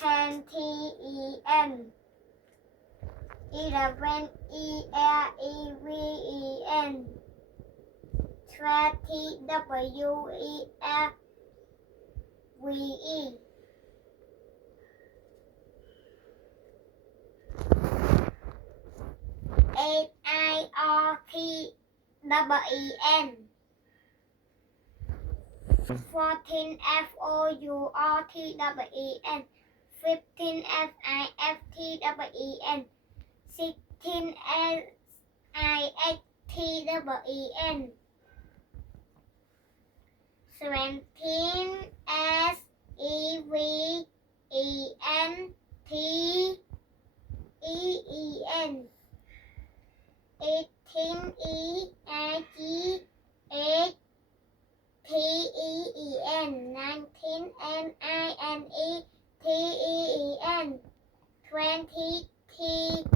10 T-E-N 11 E-L-E-V-E-N 12 T-W-E-L-V-E 8 I-R-T-E-E-N 14 F-O-U-R-T-E-E-N 15 F-I-F-T-E-E-N 16 S-I-X-T-E-E-N 17 S-E-V-E-N-T-E-E-N 18 E-I-G-H-T-E-E-N 19 N-I-N-E-T-E-E-N 20 T-W-E-N-T-Y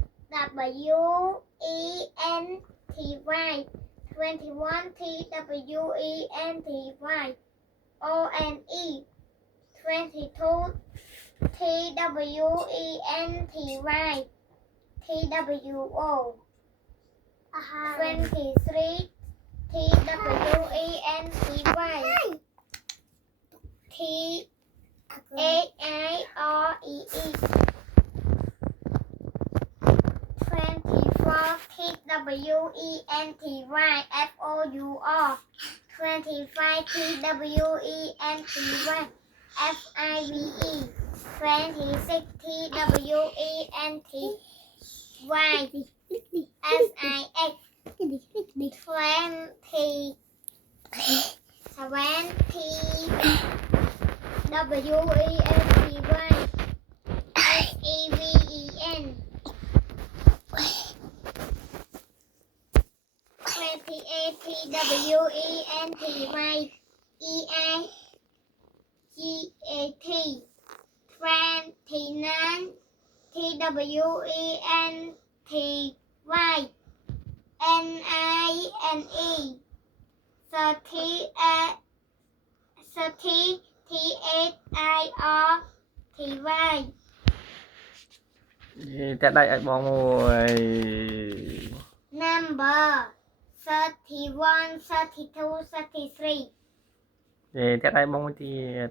21 T-W-E-N-T-Y O-N-E 22 T-W-E-N-T-Y T-W-O 23 T-W-E-N-T-Y T-A-I-R-E-E 24 T-W-E-N-T-Y F-O-U-R 25 T-W-E-N-T-Y F-I-V-E 26 T-W-E-N-T-Y S-I-X 20 W-E-N-T-Y S-E-V-E-N 28 T-W-E-N-T-Y E-I-G-A-T 29 T-W-E-N-T-Y N-I-N-E 30 T-H-I-R-T-Y តែដៃឲ្យបងមួយ Number 31 32 33 តែដៃបងមួយទៀត